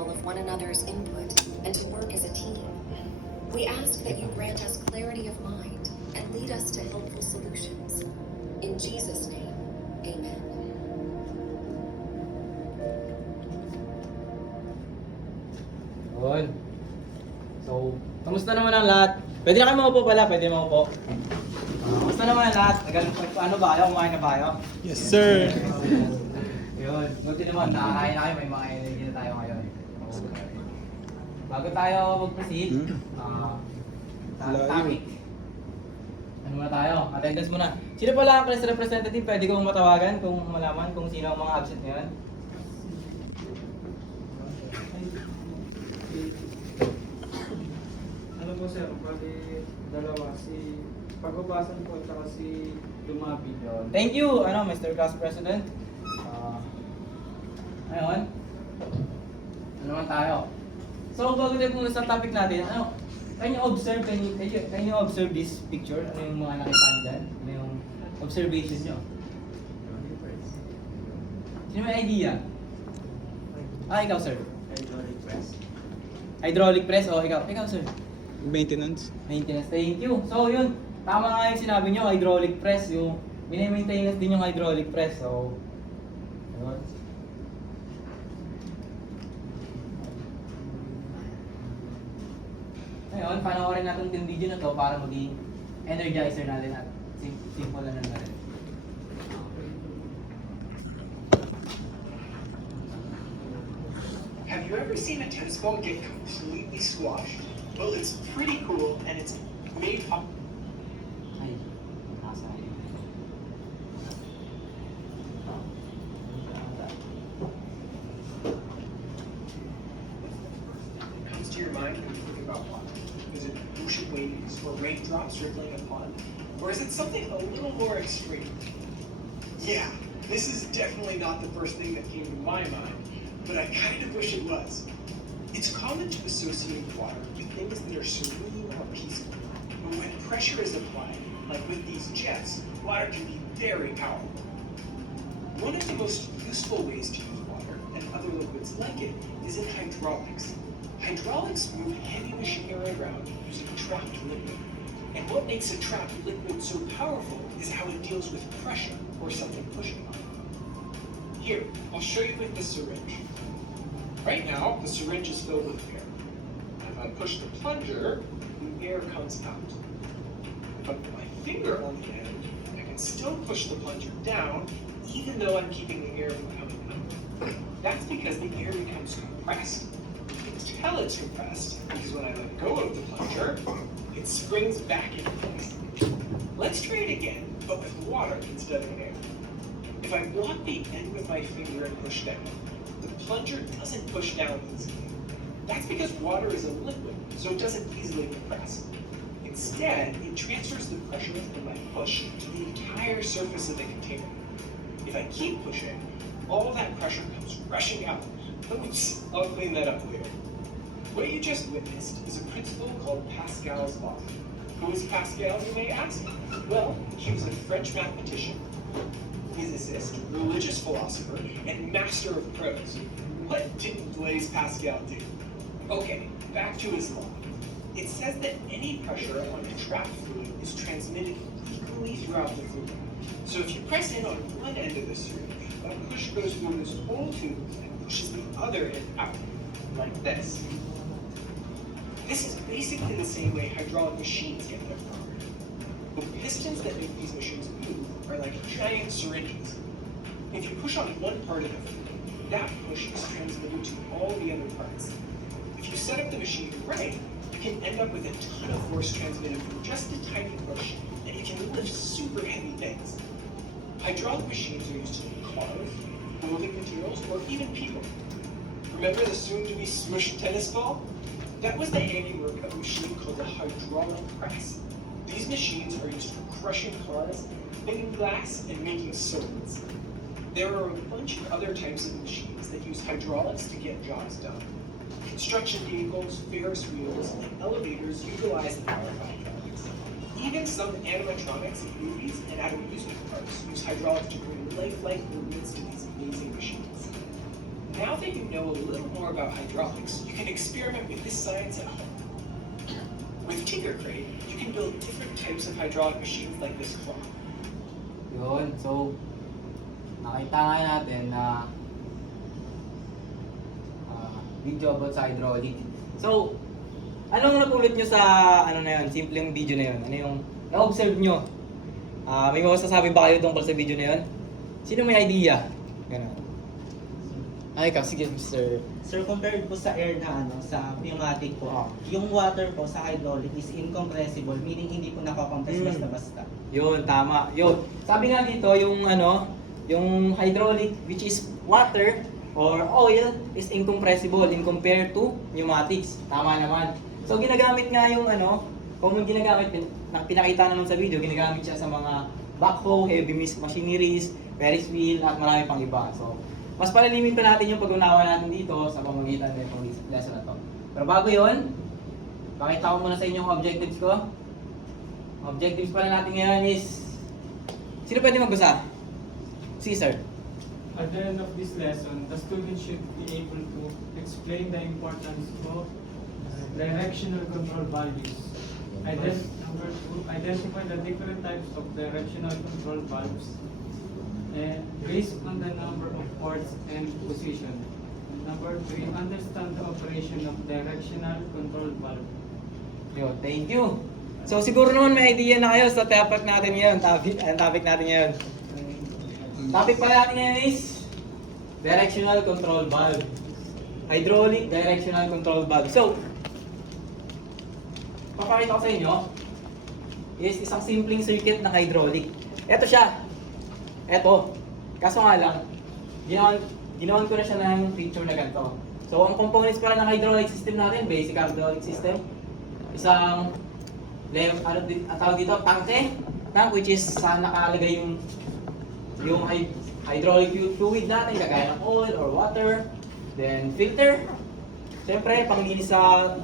mindful of one another's input and to work as a team. We ask that you grant us clarity of mind and lead us to helpful solutions. In Jesus' name, amen. Yun. So, kamusta naman ang lahat? Pwede na kayo maupo pala, pwede maupo. Kamusta naman ang lahat? Ano ba kayo? Kumain na ba kayo? Yes, sir. Yun. Buti naman, nakakain na kayo. May mga energy na tayo ngayon. Okay. Bago tayo mag-proceed, topic. Ano muna tayo? Attendance muna. Sino pala ang class representative? Pwede kong matawagan kung malaman kung sino ang mga absent ngayon? Ano po sir, bali dalawa, si Pagubasan po at saka si Dumabi. Thank you, Mr. Class President. Ngayon, ano naman tayo? So, bago tayo muna sa topic natin, can you observe this picture? Ano yung mga nakita nyo dyan? Ano yung observation nyo? Sino may idea? Ikaw, sir. Hydraulic press. Hydraulic press, ikaw. Ikaw, sir. Maintenance. Maintenance, thank you. So, yun. Tama nga yung sinabi nyo, hydraulic press. Yung mini-maintenance din yung hydraulic press. So, yun. Ngayon, panoorin natin yung video na to para maging energizer natin at simple na natin. Have you ever seen a tennis ball get completely squashed? Well, it's pretty cool, and it's made up. Ay, nasa yun. Comes to your mind when you think about water? Is it ocean waves or raindrops rippling a pond? Or is it something a little more extreme? Yeah, this is definitely not the first thing that came to my mind, but I kind of wish it was. It's common to associate water with things that are serene or peaceful. But when pressure is applied, like with these jets, water can be very powerful. One of the most useful ways to use water, and other liquids like it, is in hydraulics. Hydraulics move heavy machinery around using trapped liquid. And what makes a trapped liquid so powerful is how it deals with pressure or something pushing on it. Here, I'll show you with the syringe. Right now, the syringe is filled with air. If I push the plunger, the air comes out. If I put my finger on the end, I can still push the plunger down, even though I'm keeping the air from coming out. That's because the air becomes compressed. You can tell it's compressed because when I let go of the plunger, it springs back into place. Let's try it again, but with water instead of air. If I block the end with my finger and push down, the plunger doesn't push down easily. That's because water is a liquid, so it doesn't easily compress. Instead, it transfers the pressure from my push to the entire surface of the container. If I keep pushing, all that pressure comes rushing out. Oops, I'll clean that up later. What you just witnessed is a principle called Pascal's law. Who is Pascal, you may ask? Well, he was a French mathematician, physicist, religious philosopher, and master of prose. What didn't Blaise Pascal do? Okay, back to his law. It says that any pressure on a trapped fluid is transmitted equally throughout the fluid. So if you press in on one end of the syringe, that push goes through this whole tube and pushes the other end out, like this. This is basically the same way hydraulic machines get their power. The pistons that make these machines move are like giant syringes. If you push on one part of the fluid, that push is transmitted to all the other parts. If you set up the machine right, you can end up with a ton of force transmitted from just a tiny push, and you can lift super heavy things. Hydraulic machines are used to make cars, building materials, or even people. Remember the soon-to-be smushed tennis ball? That was the handiwork of a machine called a hydraulic press. These machines are used for crushing cars, thinning glass, and making swords. There are a bunch of other types of machines that use hydraulics to get jobs done. Construction vehicles, Ferris wheels, and elevators utilize the power of hydraulics. Even some animatronics in movies and at amusement parks use hydraulics to bring lifelike movements to these amazing machines. Now that you know a little more about hydraulics, you can experiment with this science at home. With Tinker Crate, you can build different types of hydraulic machines like this claw. Yun, so nakita nga natin na video about sa hydraulic. So, anong napulot nyo sa ano na yun, simpleng video na yun? Ano yung na-observe nyo? May masasabi ba kayo tungkol sa video na yun? Sino may idea? Ganun. Ay, ikaw, sige, Mr. Sir, compared po sa air na sa pneumatic po, yung water po sa hydraulic is incompressible, meaning hindi po nakakompress basta-basta. Yun, tama. Yun. Sabi nga dito, yung hydraulic, which is water or oil, is incompressible in compared to pneumatics. Tama naman. So, ginagamit nga yung common ginagamit, pinakita naman sa video, ginagamit siya sa mga backhoe, heavy machineries, Ferris wheel, at marami pang iba. So, mas palalimin pa natin yung pag-unawa natin dito sa pamamagitan ng lesson na to. Pero bago yun, pakita ko muna sa inyo yung objectives ko. Objectives pala natin ngayon is, sino pwede mag-usa? Caesar. At the end of this lesson, the student should be able to explain the importance of directional control values. Number 2, identify the different types of directional control valves based on the number of ports and position. Number 3, understand the operation of directional control valve. Yo, thank you. So siguro naman may idea na kayo sa topic natin ngayon. Topic natin ngayon. Topic pala natin ngayon is directional control valve. Hydraulic directional control valve. So, papakita ko sa inyo is isang simpleng circuit ng hydraulic. Ito siya. Ito. Kaso nga lang, ginawan ko na siya ng picture na ganito. So, ang components pala ng hydraulic system natin, basic hydraulic system, isang tawag dito, tank, which is saan nakalagay yung hydraulic fluid natin, kagaya ng oil or water. Then, filter. Siyempre, panglinis sa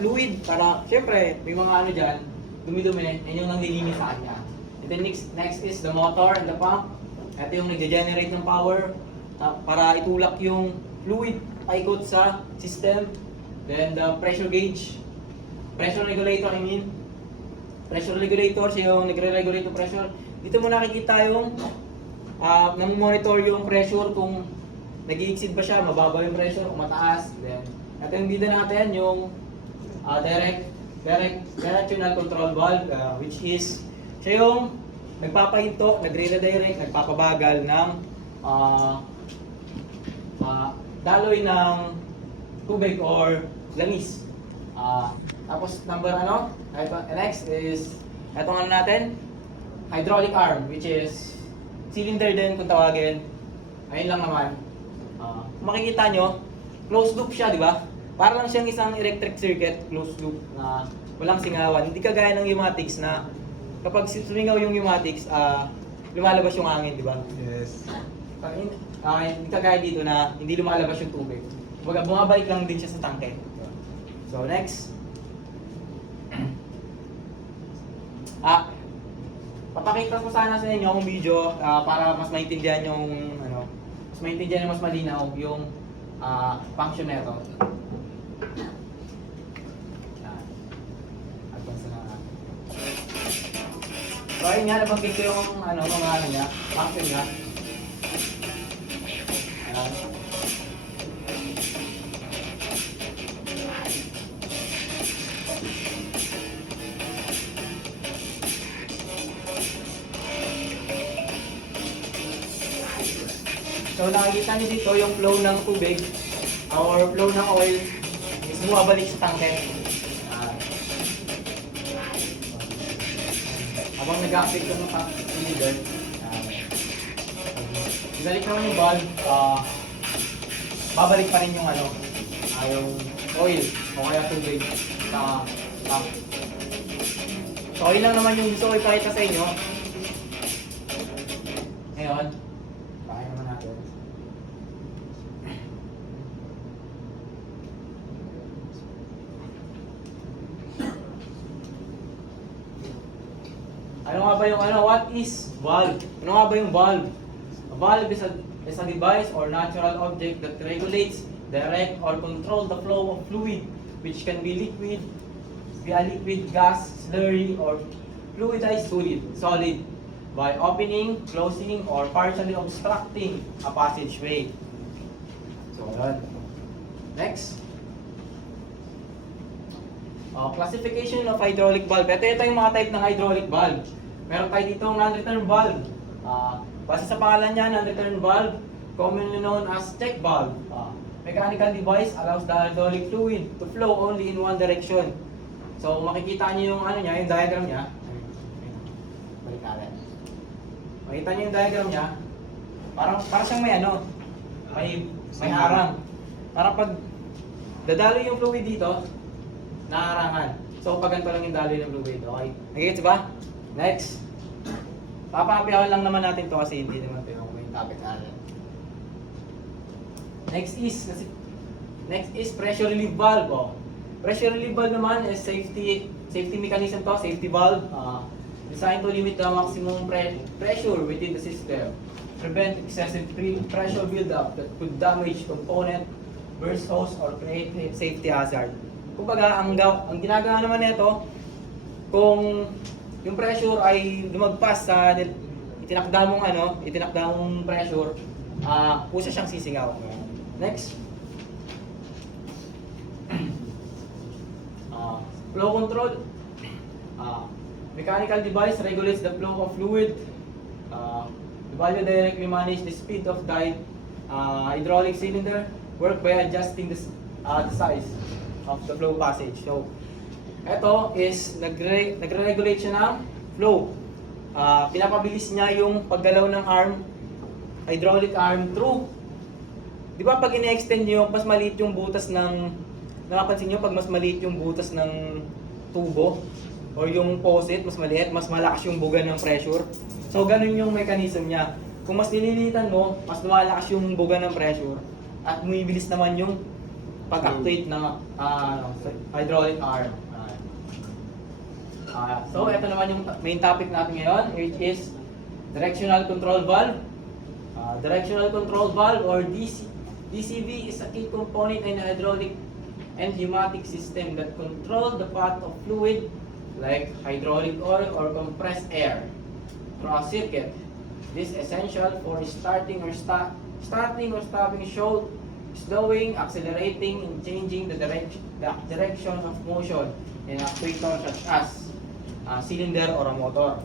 fluid para, siyempre, may mga dyan, dumi-dumi, yan yung nanglilinis sa kanya. And then next is the motor and the pump. Ito yung nag-generate ng power para itulak yung fluid paikot sa system. Then the pressure gauge, pressure regulator pressure regulator, siya yung nagre-regulate ng pressure. Dito mo nakikita yung namomonitor yung pressure kung nag-i-exceed ba siya, mababa yung pressure, kung mataas. Then ito yung bida natin, yung directional control valve, which is siya yung nagpapahinto, nagre-redirect, nagpapabagal ng daloy ng tubig or langis. Tapos next is etong natin, hydraulic arm, which is cylinder din kung tawagin. Ayun lang naman. Makikita nyo, closed loop siya, di ba? Para lang siyang isang electric circuit, closed loop na walang singawan. Hindi kagaya ng pneumatics na kapag sumingaw yung pneumatics, lumalabas yung hangin, di ba? Yes. Hindi kagaya dito na hindi lumalabas yung tubig. Bumabalik lang din siya sa tangke. So next. Papakita ko sana sa inyo yung video para mas maintindihan yung mas maintindihan mas malinaw yung function nito. So ayun nga, nabanggit ko yung mga niya, function niya. So nakikita niyo dito yung flow ng tubig or flow ng oil is bumabalik sa tangke. Habang nag-active ng cylinder, ibalik naman yung valve, babalik pa rin yung yung oil o kaya tubig sa tank. So yun lang naman yung gusto ko ipakita sa inyo. Ngayon, bakit naman natin. Ano nga ba yung what is valve? Ano nga ba yung valve? A valve is a is a device or natural object that regulates, direct, or control the flow of fluid, which can be a liquid, gas, slurry, or fluidized solid, by opening, closing, or partially obstructing a passageway. So, yun. Next. Classification of hydraulic valve. Ito yung mga type ng hydraulic valve. Meron tayo dito ng non-return valve. Base sa pangalan niya, non-return valve, commonly known as check valve. Mechanical device allows the hydraulic fluid to flow only in one direction. So, makikita niyo yung ano niya, yung diagram niya. Balik natin. Makita niyo yung diagram niya. Parang siyang may ano, may harang. Parang pag dadalo yung fluid dito, naharangan. So, pag ganito lang yung daloy ng fluid, okay? Nagigits ba? Next. Papapiawan lang naman natin to kasi hindi naman ito yung topic natin. Next is pressure relief valve. Pressure relief valve naman is safety mechanism to, safety valve. Designed to limit the maximum pressure within the system. Prevent excessive pressure buildup that could damage component, burst hose, or create safety hazard. Kumbaga, ang ginagawa naman nito, kung yung pressure ay lumagpas sa itinakda mong pressure, pusa siyang sisingaw. Next. Flow control. Mechanical device regulates the flow of fluid. The valve directly manage the speed of the hydraulic cylinder, work by adjusting the size of the flow passage. So, ito is nagre-regulate siya ng flow. Pinapabilis niya yung paggalaw ng hydraulic arm through. Di ba pag ine-extend niyo, mas maliit yung butas ng, napapansin niyo pag mas maliit yung butas ng tubo or yung faucet, mas maliit, mas malakas yung buga ng pressure. So, ganun yung mechanism niya. Kung mas nililitan mo, mas lumalakas yung buga ng pressure at bumibilis naman yung pag-actuate ng hydraulic arm. So, ito naman yung main topic natin ngayon, which is directional control valve. Directional control valve or DCV is a key component in the hydraulic and pneumatic system that control the path of fluid like hydraulic oil or compressed air through a circuit. This is essential for starting or stopping slowing, accelerating, and changing the direction of motion in actuators such as a cylinder or a motor.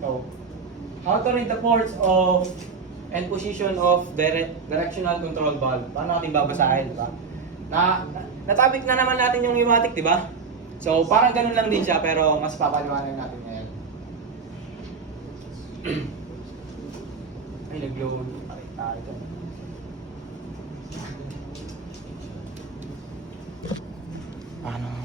So, how to read the ports of and position of directional control valve? Paano natin babasahin, di ba? Na-topic na naman natin yung pneumatic, di ba? So, parang ganun lang din siya, pero mas papaliwanag natin ngayon. Ay, nag-load. Ito.